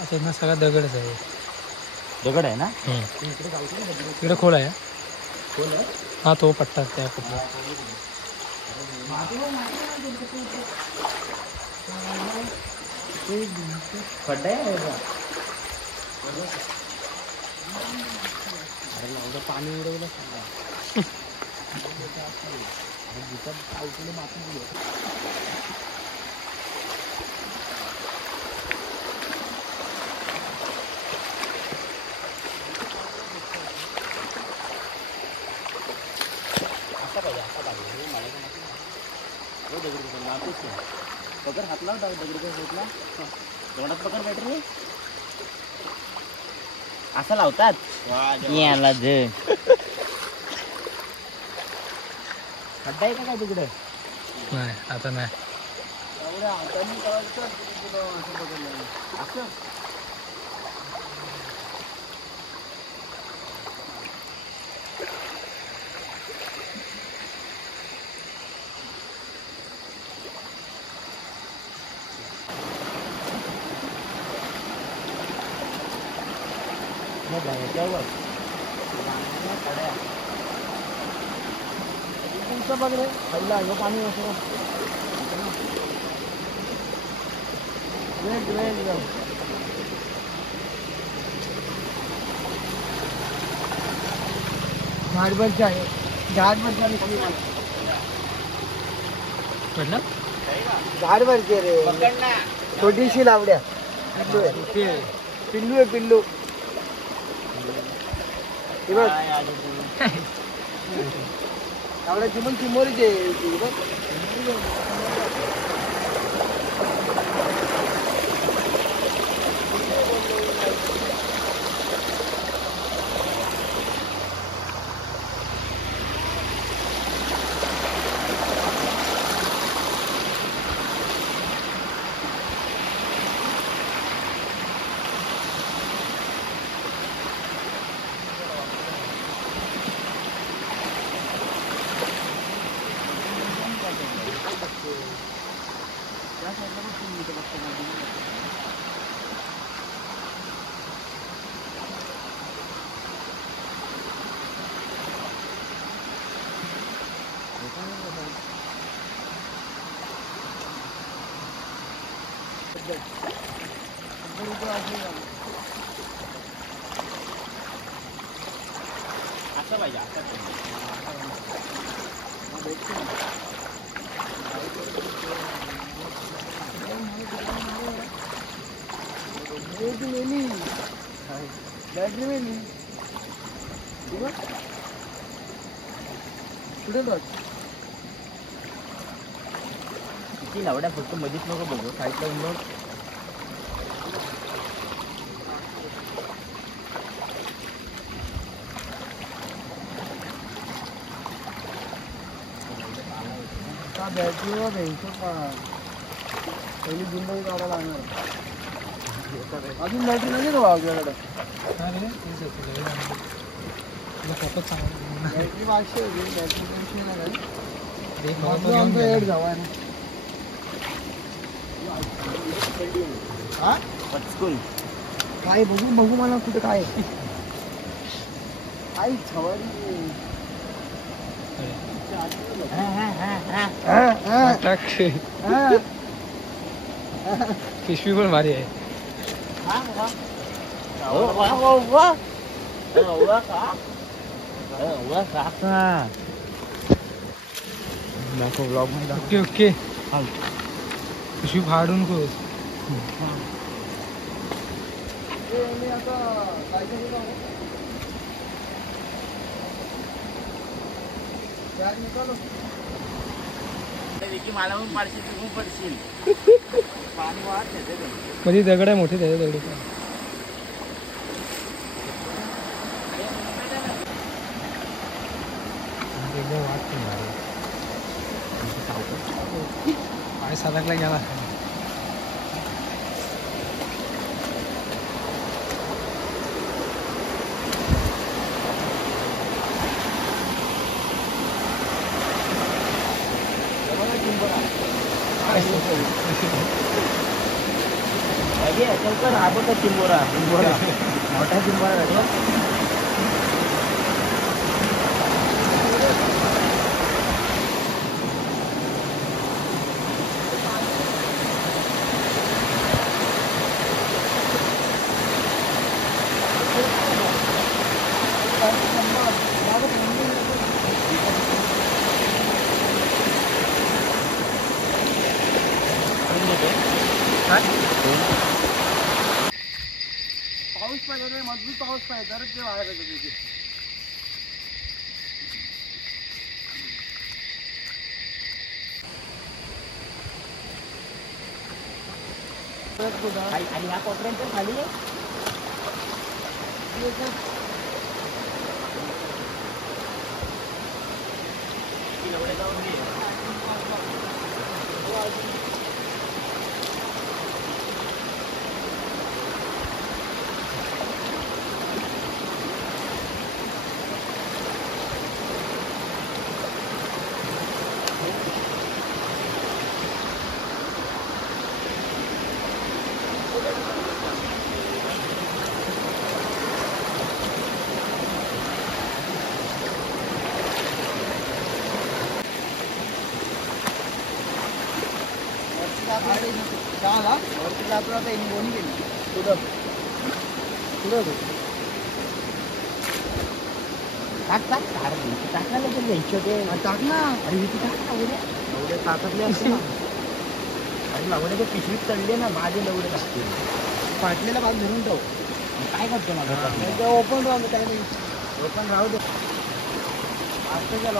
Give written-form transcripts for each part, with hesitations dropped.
अच्छा ना सगळा दगडच आहे. दगड आहे ना तिकडे खोल आहे. खोल आहे हा तो पट्टा त्या पट्टा खड्डा आहे अरे पाणी उडवलं पकड हात लाव दगडीचा होतला तोंडात पकड बॅटरी असं लावतात याला ज खड्डा आहे का काय तिकडे नाही आता नाही असं बघ रे पहिला पाणी असं झाडभरची आहे पडलं झाडभरची रे छोटीशी लावड्या पिल्लू आहे पिल्लू लावड्याची पण चिमोरीची आहे असं पाहिजे बॅटरी मेली कुठे किती लावड्या फक्त मधीच नको बघू साईडला उंबळ बॅटरीवर घ्यायचं पहिली जिंदगी काढायला लागणार अजून बॅटरी नाही ना आपल्याकडे बॅटरी मागची होती बॅटरी आमचं एड जावा हा पचकून काय बघू मला कुठे काय आई छवारी टाक पिशवी पण भारी आहे. ब्लॉग मध्ये ओके ओके पिशवी फाडून नको. मला पण पाडशील तू पडशील. पाणी वाढ मध्ये दगड आहे मोठे त्याचे दगड एकदम वाट पाय साधकला गेला. चिंबोरा मोठा चिंबोरा पाऊस पाहिजे मजबूत पाऊस पाहिजे तरच ते बाहेर येतं तिथे. आणि ह्या कोपऱ्यांच्या खाली पिशवीत चढले ना माझे लवडे लागते. फाटलेला भाग धरून ठेव. काय करतो मला ओपन राहू दे. काय नाही ओपन राहू दे. आजचं गेलो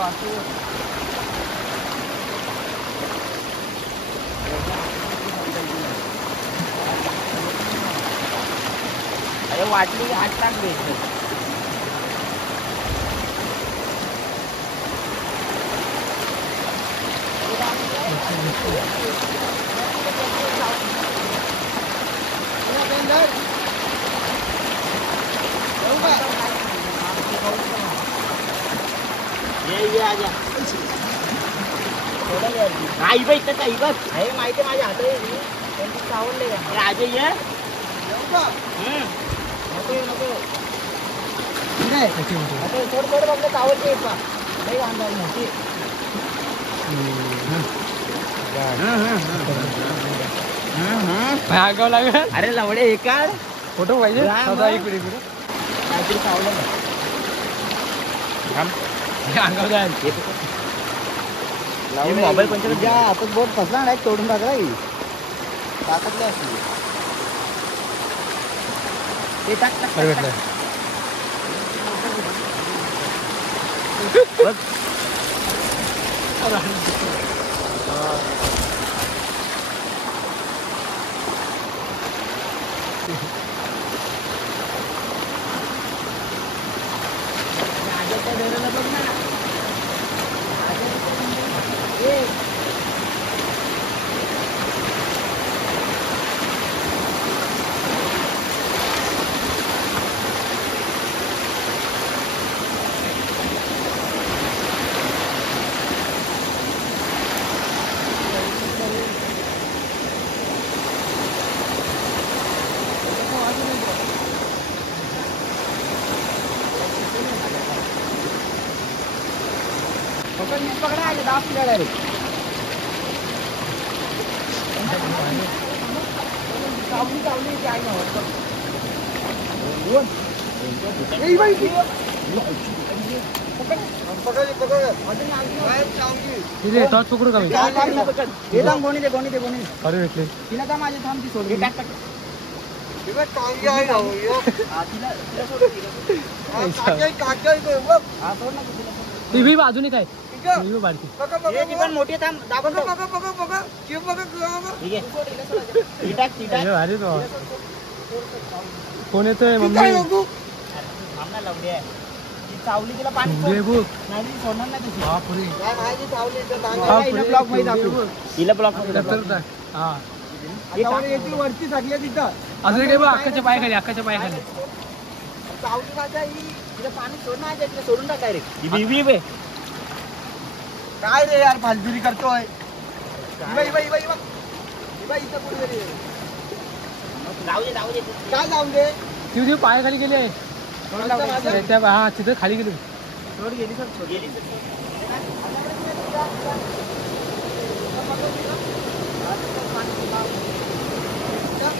अरे वाटली आठ टाक भेटत. आई बाई तर काही बस हे माहिती माझ्या हातात आवडले का राजे ये नको थोडं बघलं आवडते अंदाज मोठी. आगाव लागेल. अरे लवडे हे काढ फोटो पाहिजे काहीतरी सावलं आगाव जाईल. मोबाईल पंचायत ज्या हातात बोट फसला नाही तोडून टाकला ताकदले असली ते टाक भेटलं. पकड़ा है डायरेक्ट चावली चावली ती आई नव्हतं. तिथे टॉर्च पकडू का मी? गोणी दे गोणी दे गोणी. अरे भेटले. तिला का माझी थांब ती सोडून. हे बी बाजूने काय ही बी बारकी. पण मोठी थांब दाबून ठेव. ठीक आहे. हे भारी तो. कोण येतोय मम्मी? आमना लवडी आहे. ती चावली तिला पाणी सोड. दे बुक. नाही ती सोडणार नाही तुझी. बापरे. हिला ब्लॉक मध्ये दाखव. हिला ब्लॉक मध्ये दाखव. हा वरती सगळ्या तिथं असं काय बघ अक्काच्या पायाखाली अक्काच्या पायाखाली. चावली माझ्या ही तिला पाणी सोडणार आहे तिला सोडून टाक डायरेक्ट. ही बे काय रे यार फालतुरी करतोय. जाऊ दे काय जाऊन दे. ती पायाखाली गेली आहे. त्या हा तिथं खाली गेली. सोड गेली सर गेली.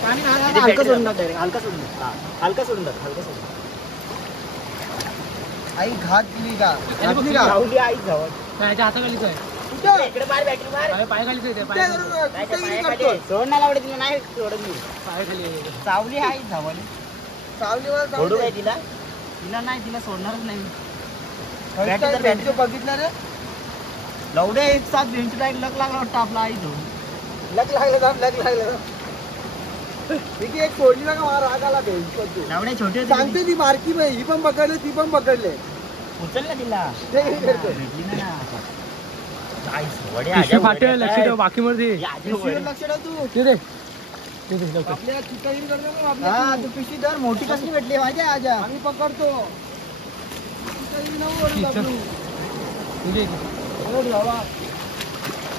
पाणी हलका सोडून टाक डायरेक्ट. हलका सोडून टाक. हलका सोडून टाक. हलका सोडून आई घात दिली का? जाऊली आई जाऊ. त्याच्या हाताखालीच आहे. इकडे मार बॅटरी मार. पायाखालीच आहे. सोड नाही लावडे तिला नाही सोडत मी. पायाखाली चावली आई धावली. सोडू काय तिला? तिला नाही तिला सोडणारच नाही. बॅटरी बघितलं रे लवडे एक साथ बेंच लग लागला वाटतं आपला आई तो. लग लागलं एक सोडली ना का मला राग आला लवडे छोटे सांगते ती मारकी बाई. ही पण पकडले ती पण पकडले. उचल ना तिला. पिशवी फाटेल. लक्ष ठेव बाकी मध्ये लक्ष ठेव तू. हा तू पिशवी धर. मोठी कसली भेटली माझ्या आजा. आम्ही पकडतो.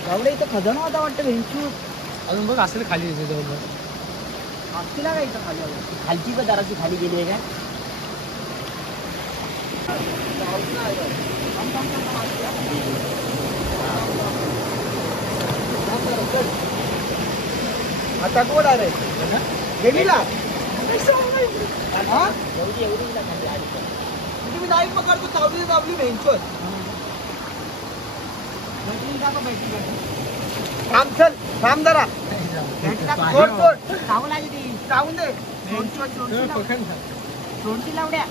गावडे इथं खजाना होता वाटतं भेंचू. अजून बघ असेल खाली येते जवळ. आपल्याला काय इथं खाली खालची पण दाराची खाली गेली आहे का आता कोण आहे गेलीला. तुम्ही नाही पकडतो. चावली चावली भेंचोत. थांब चल थांब जरा. चावून आली ती. चावून दे. सोडची लावड्या.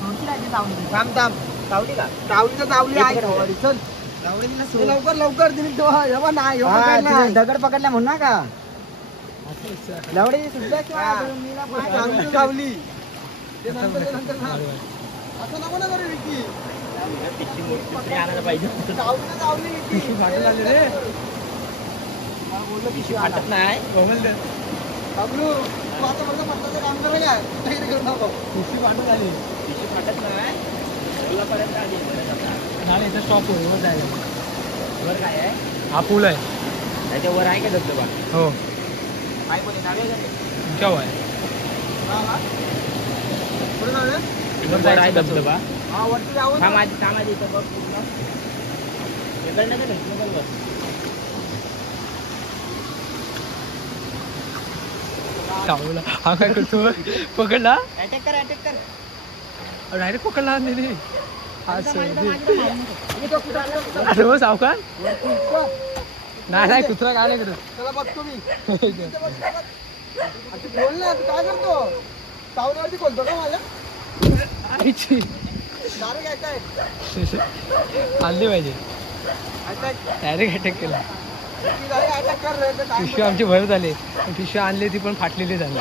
सोडची लागली चावली. थांब थांब. चावली का? चावली तर चावली आहे. चल लवकर लवकर दिली तो. नाही दगड पकडल्या म्हणून ना का लवडे सुद्धा चावली. असं नको ना करू विकी. पिशवी फाटेल आले रे. बोललो पिशवी फाटत नाही. बाबलू तू आता फक्त पत्ताचं काम कर ना. पिशवी फाटून आली. पिशवी फाटत नाही. इथं स्टॉप होईल. वर जायला. वर काय आहे? हा पूल आहे. त्याच्यावर आहे का धबधबा? हो काय बोले नावे तुमच्यावर आहे. वर आहे धबधबा. हा वरती जाऊ. कामाची इथं बघ पूर्ण. इकडनं तर भेटलं बघ. चावला. हा काय करतो? पकडला. अटॅक कर. डायरेक्ट पकडला. नाही अरे हो सावकार. नाही कुत्रा काय नाही करत. चला बघतो मी. बोल ना तू काय करतो? चावल्यावरती बोलतो का माझ्या? आईची आणली पाहिजे. डायरेक्ट अटॅक केला. पिशवी आमची भर झाली. पिशवी आणली ती पण फाटलेली झाली.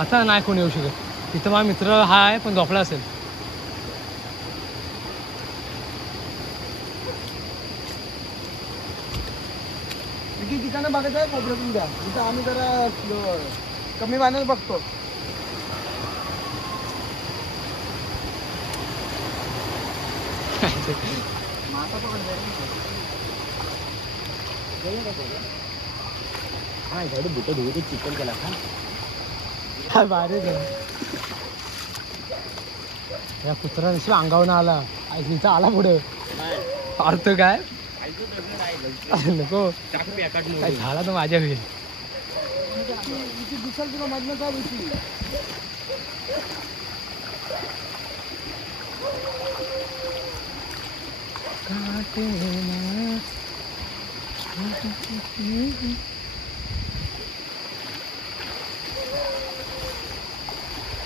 आता नाही कोण येऊ शकत. तिथं माझा मित्र हा आहे पण झोपला असेल. किती ठिकाणं बघायचं आहे कोपऱ्यातून द्या. तिथं आम्ही जरा कमी पाण्यात बघतो. माता पकडतो. हा झाडू बुट धुवू ते चिकन केला का भारी या कुत्रा नशी अंगावून आला. तिथं आला पुढे अर्थ काय नको काय झाला तर माझ्या होईल. दिसल तुला मधनं काय दिसली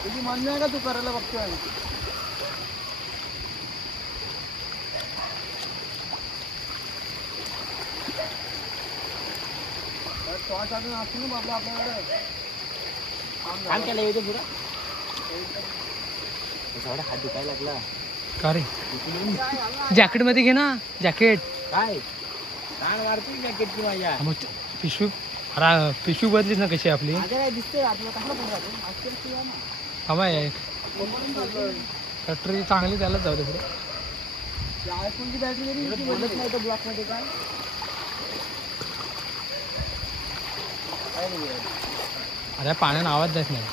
तुझी मान्य आहे का तू करायला बघतोय. काम केलं येते पुढं हात दुखायला लागला का रे. जॅकेट मध्ये घे ना जॅकेट. काय कान मारते जॅकेटची माझ्या. पिशवी पिशवी बदलीच ना कशी आपली. दिसते आपल्याला कसला हवा आहे कटरी चांगली त्यालाच जाऊ दे पुढे. आयफोनची बॅटरी बोलत नाही तर ब्लॉक मध्ये काय अरे पाण्यानं आवाज जात नाही.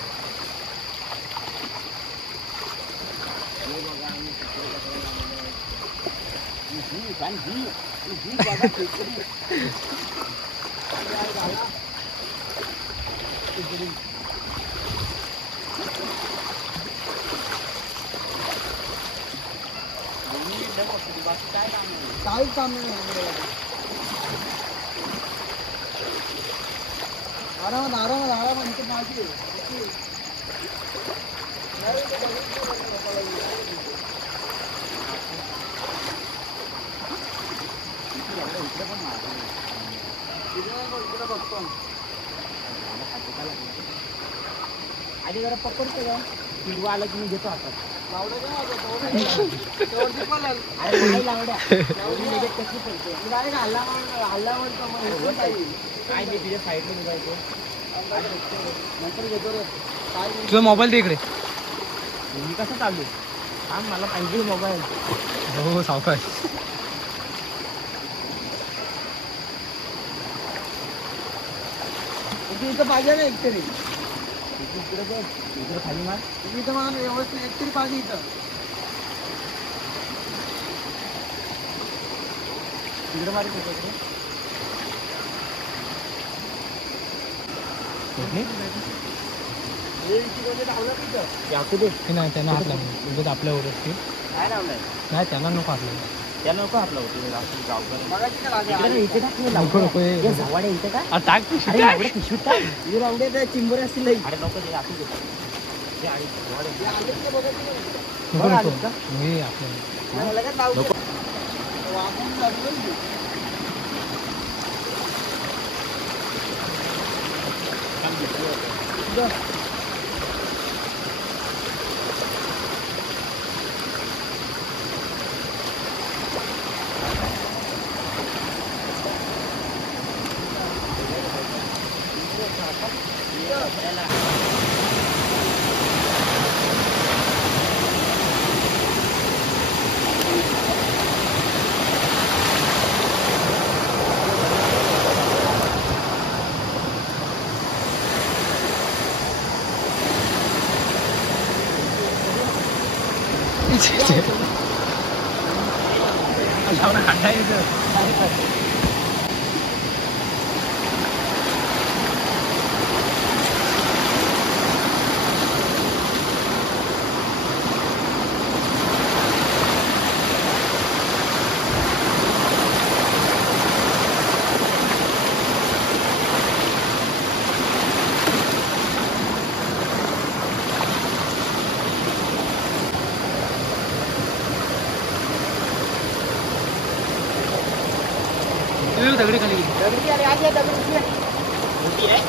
काहीच काम नाही. आरामात आरामात आरामात इथे पाहिजे. आधी जरा पकडतो का किंवा आला की मी घेतो हातात. तुझा मोबाईल दे इकडे. मी कसं चालू हा मला पाहिजे मोबाईल. हो सावकाश. इथं पाहिजे ना एकतरी इकडे बघ इकडे खाली मार इथं मार व्यवस्थित एकतरी पाहिजे इथं. तिकडे मार नाही त्यांना हात लागला उगाच आपल्यावर असते. काय लावलंय नाही त्यांना नको हात लागला. त्याला नको हात लावतो नको नको इथे का टाक पिशवीत चिंबोरे असतील. अरे नको नको नको मी आपल्याला खड्डा येतं. दगडी खाली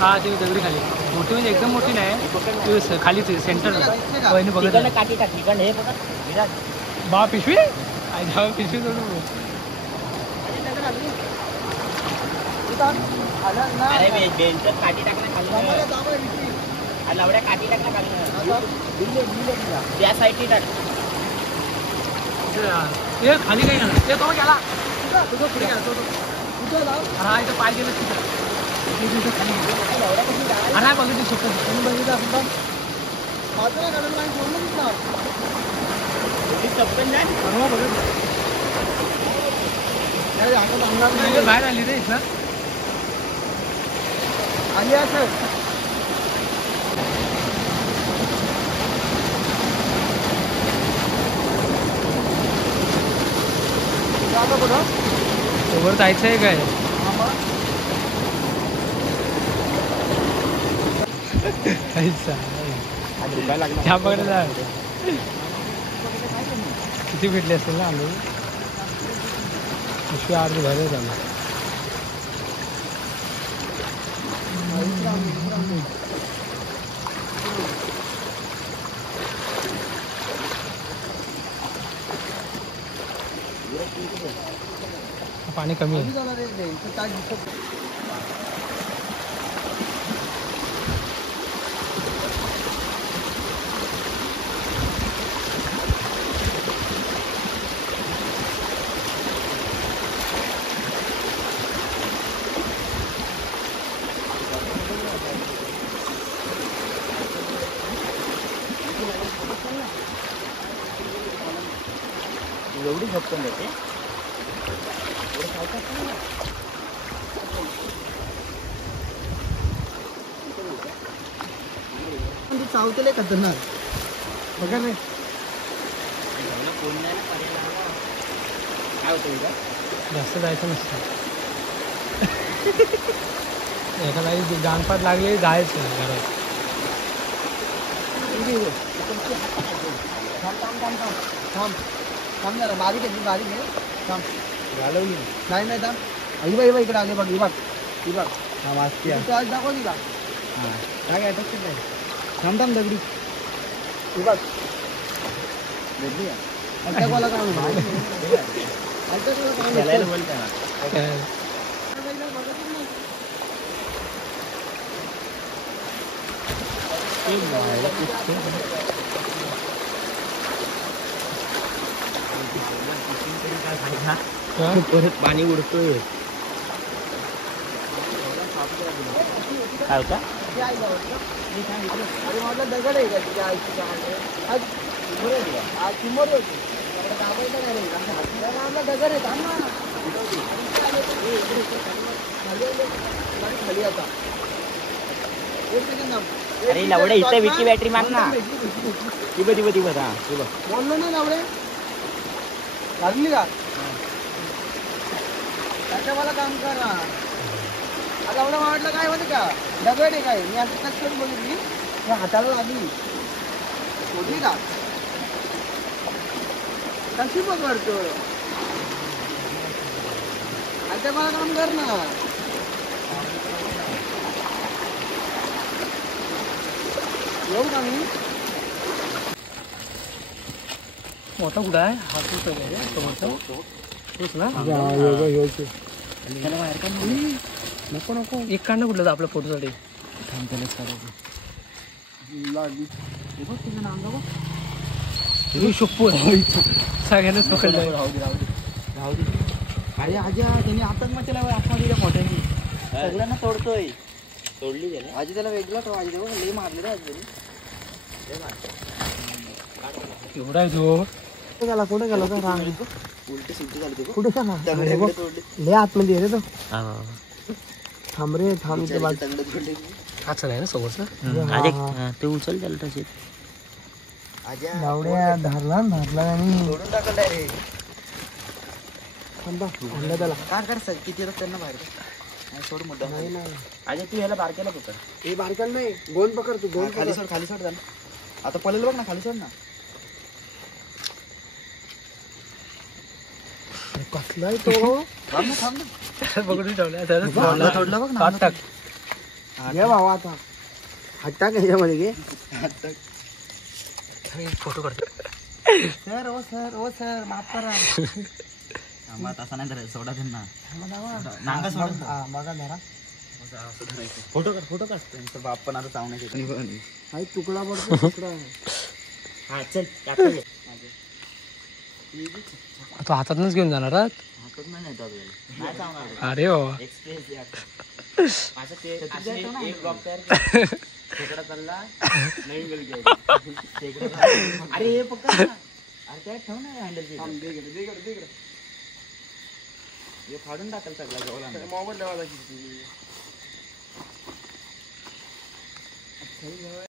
हा ती दगडी खाली मोठी म्हणजे एकदम मोठी नाही खालीच सेंटर बघत काठी टाकली कारण हे बा पिशवी पिशवी सोडून काठी टाकणं लावड्या काठी टाकणं त्या साईडची टाक खाली काही ना ते तो गेला तुझं पुढे हा इथं पाहिजे ना तिथं खाली नाही बघितली सुटत बघितलं आपण बाहेर आली रे इथं आली असं वर जायचंय काय चहा बघायला किती भेटले असेल ना आम्ही पिशवी अर्धी भरले झालं पाणी कमी आहे एवढी झपकन जाते चावतेले खतरनाक बघा नाही काय होतं जास्त जायचं नसतं एखादा गानपाट लागले जायचं घरात थांब जरा बारीक आहे बारीक आहे थांब घालवली नाही नाही थांब आई बाई बाई इकडे आले बघ ही बघ हा वाजते तू आज दाखव का हां काय काय टक्के काय थांब थांब दगडी ही बघ दगडी अटॅक वाला काम अटॅक वाला काम बोलताय ना परत पाणी उडतोय काय होता दगड आहे का तुझ्या आईची दगड आहे खाली आता अरे लवडे इथे विकी बॅटरी मार ना ती बघ बोललो ना लवडे लागली का त्याच्या मला काम करा आता एवढं वाटलं काय होतं का दगड आहे काय मी असं कधी बघितली त्या हाताला लागली होती का कशी पकडतो आता मला काम कर ना येऊ का मी मोठा कुठं आहे हा तूच आहे समोरचा तूच ना नको नको एक काढणं कुठलं आपल्या फोटोसाठी शोप्पू सगळ्यांनाच पकडलं राहू दे अरे आजी त्यांनी आताच मग त्याला आतमध्ये फोटोनी सगळ्यांना तोडतोय तोडली गेली आजी त्याला वेगळा तो आजी देऊ लई मारले रे आजी एवढा आहे तो कुठे गेला उलटी सुलटी झाली कुठे लय आतमध्ये रे तो थांब रे थांब हाच आहे ना समोरचा ते उचल त्याला तसे धरला आणि सोडून टाकलं रे त्याला काय कर किती येतात त्यांना बाहेर सोड मुद्दा नाही अजय तू ह्याला बारक्याला पकड हे बारक्याला नाही गोंद पकड तू गोंद खाली सोड झालं आता पळेल बघ ना खाली सोड ना कसलाय तो थांब बघून ठेवला तोडला बघ ना टाक घे भावा आता हात टाक ह्याच्यामध्ये घे फोटो काढतो सर माफ करा तसा नाही धरायचं सोडा त्यांना नांगा सोडा बघा जरा फोटो काढ त्यांचा बाप पण आता चावण्याचे तुकडा पडतो तुकडा हा चल तो हातातूनच घेऊन जाणार अरे हो अरे पक्का अरे त्या ठेव ना हँडल हे फाडून टाकल सगळा जवळ मोबाईल लावायला